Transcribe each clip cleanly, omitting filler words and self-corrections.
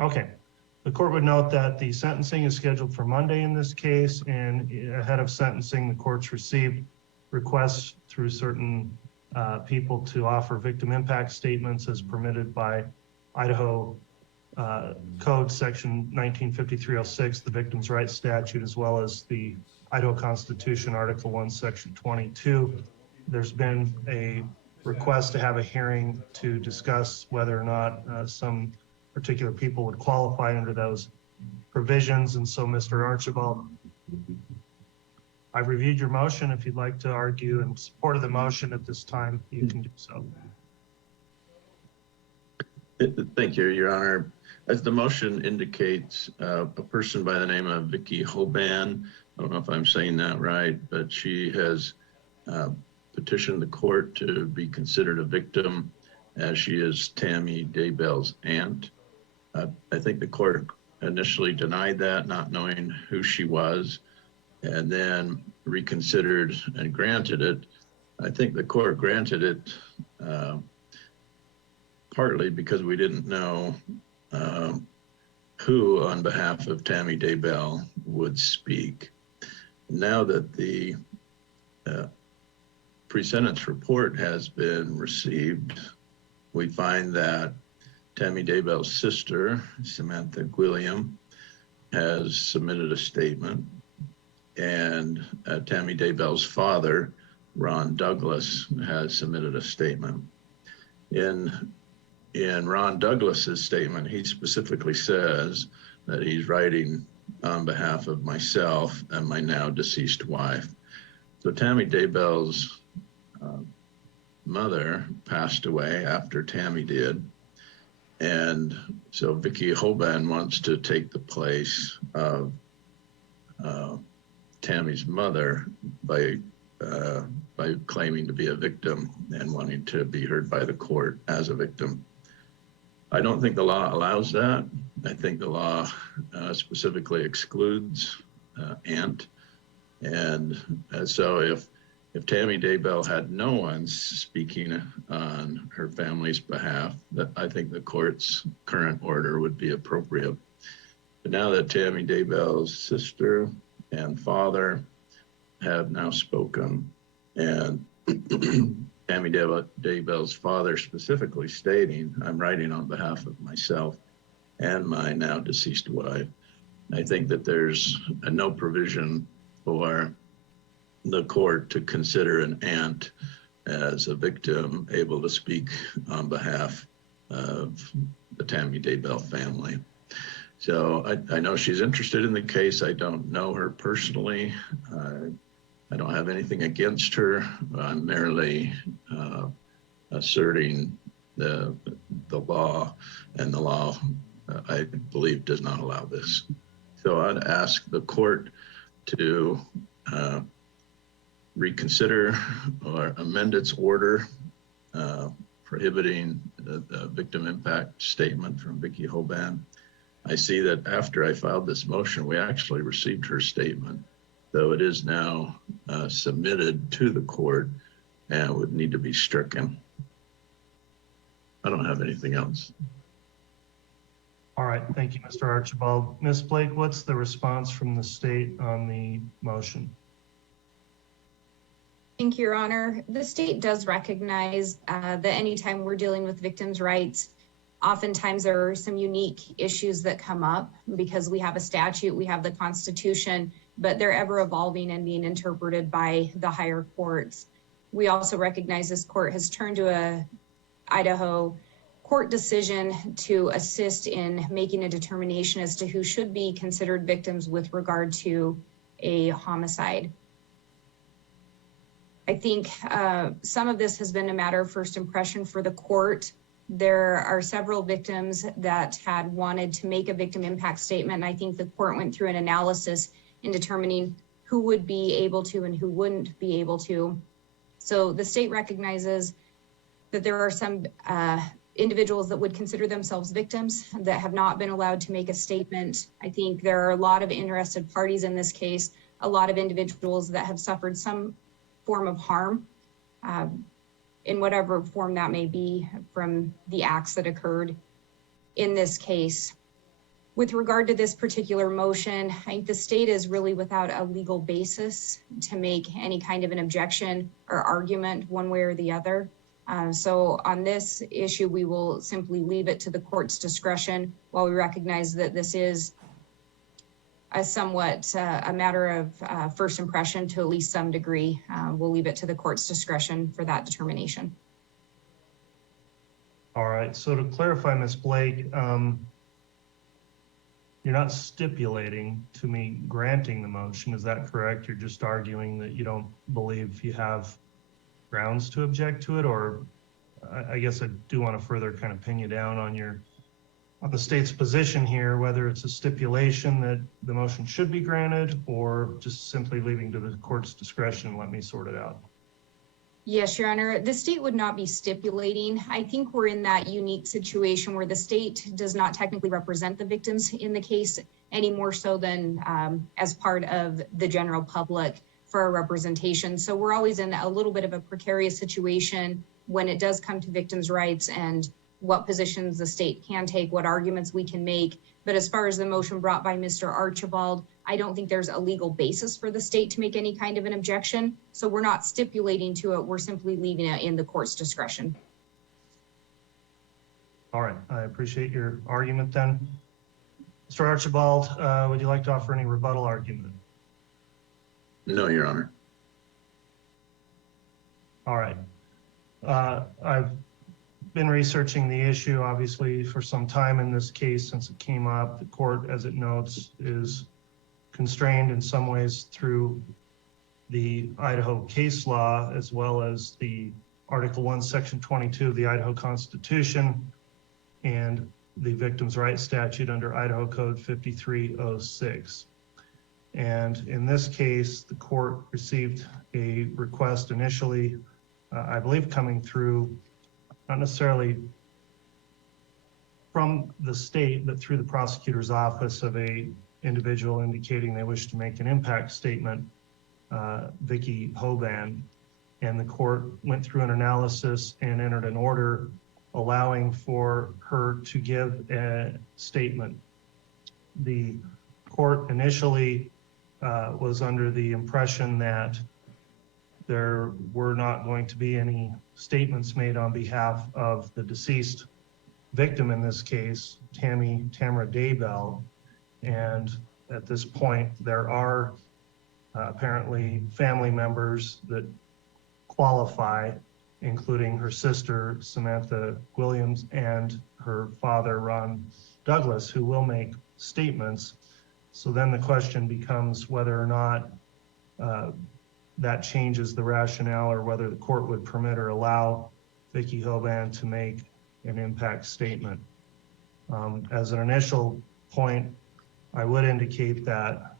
Okay. The court would note that the sentencing is scheduled for Monday in this case, and ahead of sentencing, the court's received requests through certain people to offer victim impact statements as permitted by Idaho Code Section 195306, the Victims' Rights Statute, as well as the Idaho Constitution, Article 1, Section 22. There's been a request to have a hearing to discuss whether or not some particular people would qualify under those provisions. And so, Mr. Archibald, I've reviewed your motion. If you'd like to argue in support of the motion at this time, you can do so. Thank you, Your Honor. As the motion indicates, a person by the name of Vicki Hoban, I don't know if I'm saying that right, but she has petitioned the court to be considered a victim as she is Tammy Daybell's aunt. I think the court initially denied that, not knowing who she was, and then reconsidered and granted it. I think the court granted it partly because we didn't know who on behalf of Tammy Daybell would speak. Now that the pre-sentence report has been received, we find that Tammy Daybell's sister, Samantha Gwilliam, has submitted a statement, and Tammy Daybell's father, Ron Douglas, has submitted a statement. In Ron Douglas's statement, he specifically says that he's writing on behalf of myself and my now deceased wife. So Tammy Daybell's mother passed away after Tammy did. And so Vicki Hoban wants to take the place of Tammy's mother by claiming to be a victim and wanting to be heard by the court as a victim. I don't think the law allows that. I think the law specifically excludes aunt. And so if Tammy Daybell had no one speaking on her family's behalf, that I think the court's current order would be appropriate. But now that Tammy Daybell's sister and father have now spoken, and Tammy Daybell's father specifically stating, I'm writing on behalf of myself and my now deceased wife, I think that there's no provision for the court to consider an aunt as a victim able to speak on behalf of the Tammy Daybell family. So I know she's interested in the case. I don't know her personally. I don't have anything against her. I'm merely asserting the law, and the law, I believe, does not allow this. So I'd ask the court to reconsider or amend its order prohibiting the victim impact statement from Vicki Hoban. I see that after I filed this motion, we actually received her statement, though it is now submitted to the court and would need to be stricken. I don't have anything else. All right, thank you, Mr. Archibald. Ms. Blake, what's the response from the state on the motion? Thank you, Your Honor. The state does recognize that anytime we're dealing with victims' rights, oftentimes there are some unique issues that come up because we have a statute, we have the Constitution, but they're ever evolving and being interpreted by the higher courts. We also recognize this court has turned to a Idaho court decision to assist in making a determination as to who should be considered victims with regard to a homicide. I think some of this has been a matter of first impression for the court. There are several victims that had wanted to make a victim impact statement, and I think the court went through an analysis in determining who would be able to and who wouldn't be able to. So the state recognizes that there are some individuals that would consider themselves victims that have not been allowed to make a statement. I think there are a lot of interested parties in this case, a lot of individuals that have suffered some form of harm in whatever form that may be from the acts that occurred in this case. With regard to this particular motion, I think the state is really without a legal basis to make any kind of an objection or argument one way or the other. So on this issue, we will simply leave it to the court's discretion while we recognize that this is a somewhat a matter of first impression to at least some degree. We'll leave it to the court's discretion for that determination. All right, so to clarify, Ms. Blake, you're not stipulating to me granting the motion, is that correct? You're just arguing that you don't believe you have grounds to object to it, or I guess I do want to further kind of pin you down on the state's position here, whether it's a stipulation that the motion should be granted or just simply leaving to the court's discretion and let me sort it out. Yes, Your Honor, the state would not be stipulating. I think we're in that unique situation where the state does not technically represent the victims in the case any more so than as part of the general public for our representation. So we're always in a little bit of a precarious situation when it does come to victims' rights and what positions the state can take, what arguments we can make. But as far as the motion brought by Mr. Archibald, I don't think there's a legal basis for the state to make any kind of an objection. So we're not stipulating to it, we're simply leaving it in the court's discretion. All right, I appreciate your argument then. Mr. Archibald, would you like to offer any rebuttal argument? No, Your Honor. All right. I've been researching the issue, obviously, for some time in this case since it came up. The court, as it notes, is constrained in some ways through the Idaho case law, as well as the Article 1, Section 22 of the Idaho Constitution and the Victims' Rights Statute under Idaho Code 5306. And in this case, the court received a request initially, I believe coming through, not necessarily from the state, but through the prosecutor's office of a individual indicating they wish to make an impact statement, Vicki Hoban. And the court went through an analysis and entered an order allowing for her to give a statement. The court initially was under the impression that there were not going to be any statements made on behalf of the deceased victim in this case, Tammy Daybell. And at this point, there are apparently family members that qualify, including her sister, Samantha Williams, and her father, Ron Douglas, who will make statements. So then the question becomes whether or not that changes the rationale or whether the court would permit or allow Vicki Hoban to make an impact statement. As an initial point, I would indicate that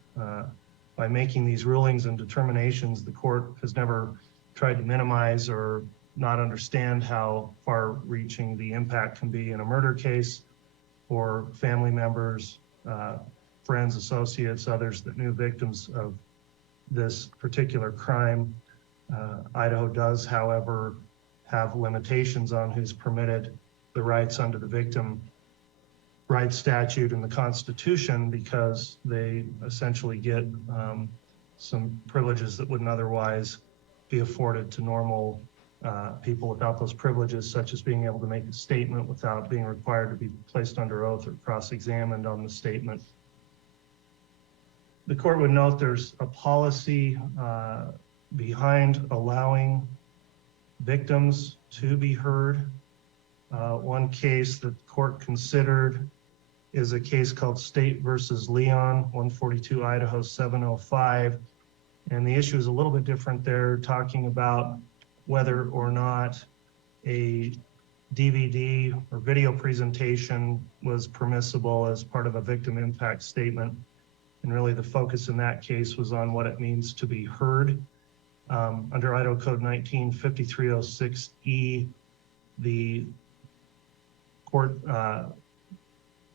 by making these rulings and determinations, the court has never tried to minimize or not understand how far-reaching the impact can be in a murder case for family members, friends, associates, others that knew victims of this particular crime. Idaho does, however, have limitations on who's permitted the rights under the Victim Rights Statute and the Constitution because they essentially get some privileges that wouldn't otherwise be afforded to normal people without those privileges, such as being able to make a statement without being required to be placed under oath or cross-examined on the statement. The court would note there's a policy behind allowing victims to be heard. One case that the court considered is a case called State versus Leon, 142 Idaho 705. And the issue is a little bit different there, talking about whether or not a DVD or video presentation was permissible as part of a victim impact statement. And really the focus in that case was on what it means to be heard. Under Idaho Code 195306E, the court,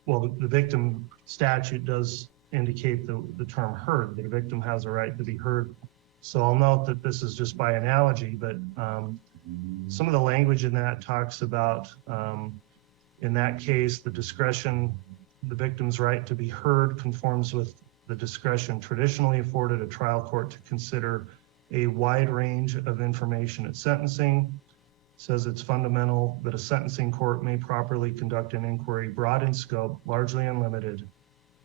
the victim statute does indicate the term heard, that a victim has a right to be heard. So I'll note that this is just by analogy, but some of the language in that talks about, in that case, the discretion the victim's right to be heard conforms with the discretion traditionally afforded a trial court to consider a wide range of information at sentencing. Says it's fundamental that a sentencing court may properly conduct an inquiry broad in scope, largely unlimited,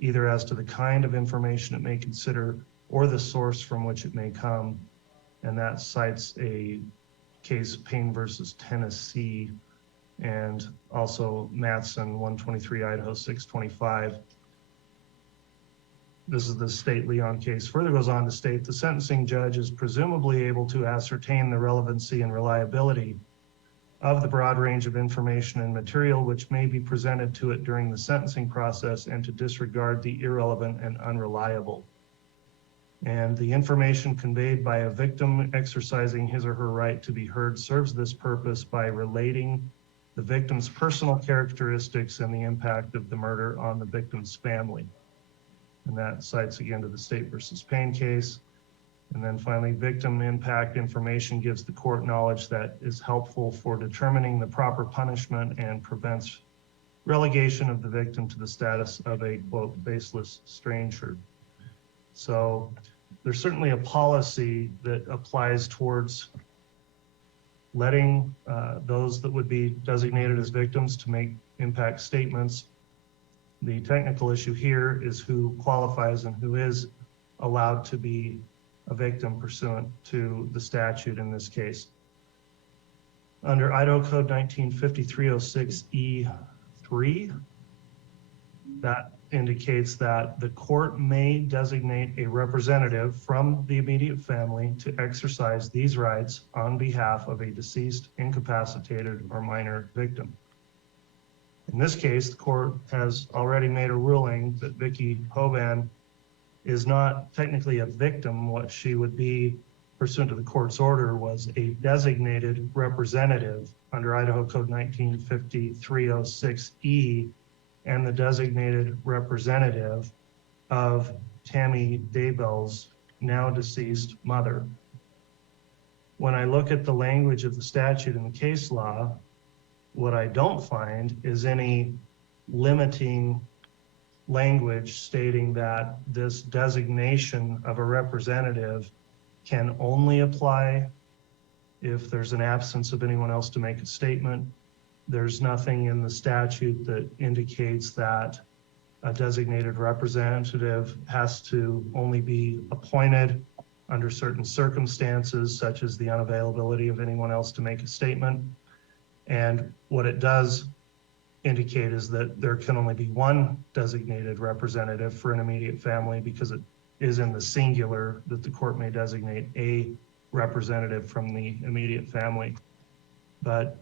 either as to the kind of information it may consider or the source from which it may come. And that cites a case, Payne versus Tennessee, and also Mattson 123 Idaho 625. This is the state Leon case. Further goes on to state the sentencing judge is presumably able to ascertain the relevancy and reliability of the broad range of information and material which may be presented to it during the sentencing process, and to disregard the irrelevant and unreliable. And the information conveyed by a victim exercising his or her right to be heard serves this purpose by relating the victim's personal characteristics and the impact of the murder on the victim's family. And that cites again to the State versus Payne case. And then finally, victim impact information gives the court knowledge that is helpful for determining the proper punishment and prevents relegation of the victim to the status of a, quote, baseless stranger. So there's certainly a policy that applies towards letting those that would be designated as victims to make impact statements. The technical issue here is who qualifies and who is allowed to be a victim pursuant to the statute in this case. Under Idaho Code 1953-06E3, that indicates that the court may designate a representative from the immediate family to exercise these rights on behalf of a deceased, incapacitated, or minor victim. In this case, the court has already made a ruling that Vicki Hoban is not technically a victim. What she would be pursuant to the court's order was a designated representative under Idaho Code 1953-06E, and the designated representative of Tammy Daybell's now deceased mother. When I look at the language of the statute and the case law, what I don't find is any limiting language stating that this designation of a representative can only apply if there's an absence of anyone else to make a statement. There's nothing in the statute that indicates that a designated representative has to only be appointed under certain circumstances, such as the unavailability of anyone else to make a statement. And what it does indicate is that there can only be one designated representative for an immediate family, because it is in the singular that the court may designate a representative from the immediate family. But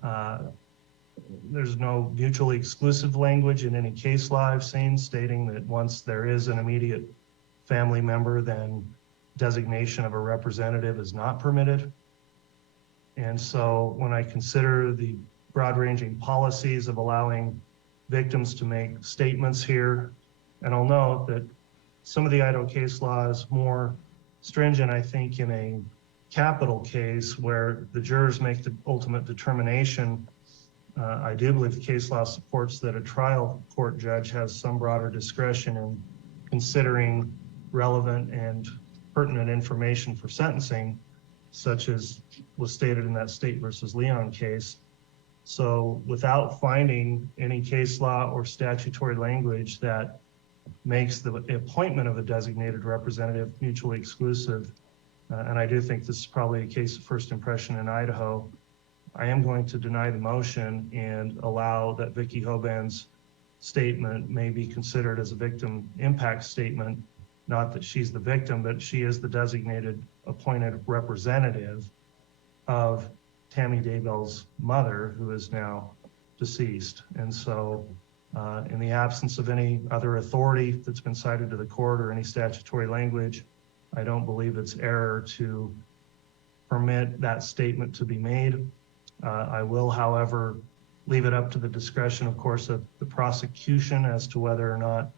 there's no mutually exclusive language in any case law I've seen stating that once there is an immediate family member, then designation of a representative is not permitted. And so when I consider the broad-ranging policies of allowing victims to make statements here, and I'll note that some of the Idaho case law is more stringent, I think, in a capital case where the jurors make the ultimate determination. I do believe the case law supports that a trial court judge has some broader discretion in considering relevant and pertinent information for sentencing, such as was stated in that State versus Leon case. So without finding any case law or statutory language that makes the appointment of a designated representative mutually exclusive, and I do think this is probably a case of first impression in Idaho, I am going to deny the motion and allow that Vicki Hoban's statement may be considered as a victim impact statement. Not that she's the victim, but she is the designated appointed representative of Tammy Daybell's mother, who is now deceased. And so in the absence of any other authority that's been cited to the court or any statutory language, I don't believe it's error to permit that statement to be made. I will, however, leave it up to the discretion, of course, of the prosecution as to whether or not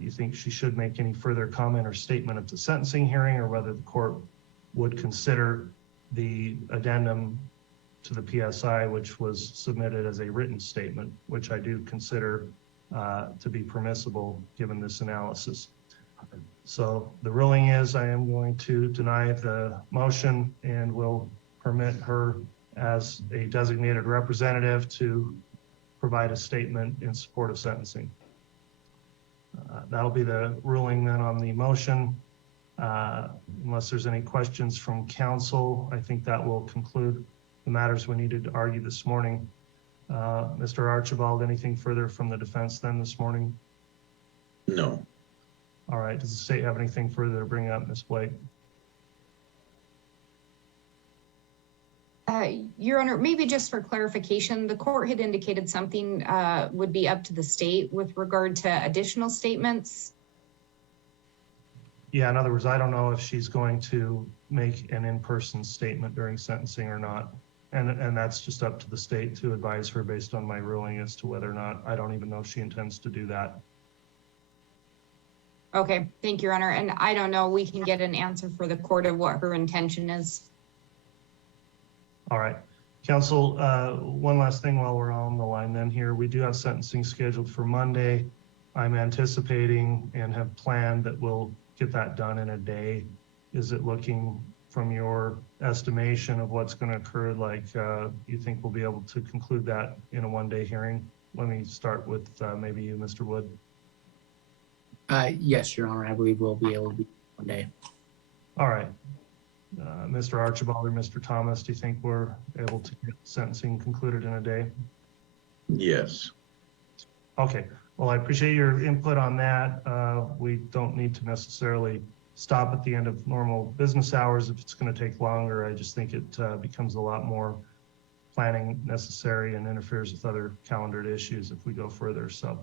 you think she should make any further comment or statement at the sentencing hearing, or whether the court would consider the addendum to the PSI, which was submitted as a written statement, which I do consider to be permissible given this analysis. So the ruling is I am going to deny the motion and will permit her as a designated representative to provide a statement in support of sentencing. That'll be the ruling then on the motion. Unless there's any questions from council, I think that will conclude the matters we needed to argue this morning. Mr. Archibald, anything further from the defense then this morning? No. All right, does the state have anything further to bring up, Ms. Blake? Your Honor, maybe just for clarification, the court had indicated something would be up to the state with regard to additional statements. Yeah, in other words, I don't know if she's going to make an in-person statement during sentencing or not. And that's just up to the state to advise her based on my ruling as to whether or not, I don't even know if she intends to do that. Okay, thank you, Your Honor. And I don't know, we can get an answer for the court of what her intention is. All right, counsel, one last thing while we're on the line then here. We do have sentencing scheduled for Monday. I'm anticipating and have planned that we'll get that done in a day. Is it looking from your estimation of what's going to occur like you think we'll be able to conclude that in a one-day hearing? Let me start with maybe you, Mr. Wood. Yes, Your Honor, I believe we'll be able to be one day. All right. Mr. Archibald or Mr. Thomas, do you think we're able to get sentencing concluded in a day? Yes. Okay. Well, I appreciate your input on that. We don't need to necessarily stop at the end of normal business hours if it's going to take longer. I just think it becomes a lot more planning necessary and interferes with other calendared issues if we go further. So